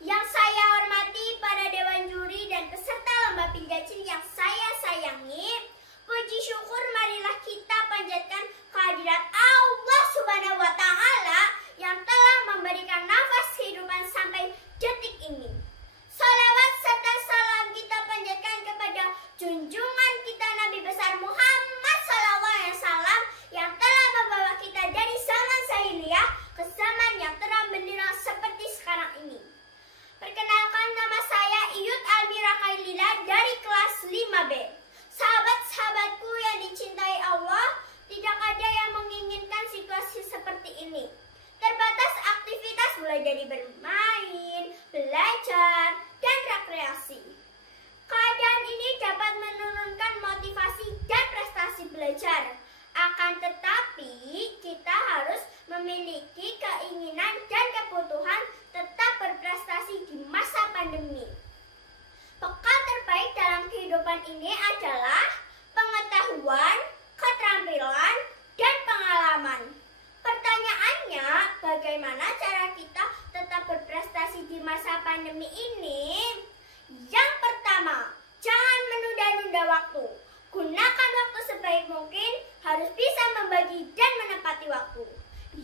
Yang saya hormati para dewan juri dan peserta lomba Pidato yang saya sayangi, puji syukur marilah kita panjatkan kehadirat Allah Subhanahu wa Ta'ala yang telah memberikan nafas kehidupan sampai detik ini. Salawat serta salam kita panjatkan kepada junjungan kita Nabi besar Muhammad SAW yang telah membawa kita dari zaman jahiliyah ke zaman yang terang benderang seperti sekarang ini. Perkenalkan, nama saya Iyut Almira Kaylila dari kelas 5B. Sahabat-sahabatku yang dicintai Allah, tidak ada yang menginginkan situasi seperti ini. Terbatas aktivitas mulai dari bermain, belajar, dan rekreasi. Keadaan ini dapat menurunkan motivasi dan prestasi belajar. Akan tetapi, kita harus memiliki keinginan dan kebutuhan tetap berprestasi di masa pandemi. Bekal terbaik dalam kehidupan ini adalah pengetahuan, keterampilan, dan pengalaman. Pertanyaannya, bagaimana cara kita tetap berprestasi di masa pandemi ini? Yang pertama, jangan menunda-nunda waktu. Gunakan waktu sebaik mungkin, harus bisa membagi dan menepati waktu.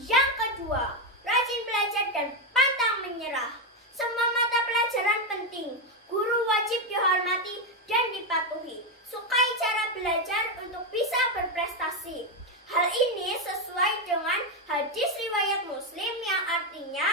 Yang kedua, rajin belajar dan pantang menyerah. Semua mata pelajaran penting, guru wajib dihormati dan dipatuhi. Sukai cara belajar untuk bisa berprestasi. Hal ini sesuai dengan hadis riwayat Muslim yang artinya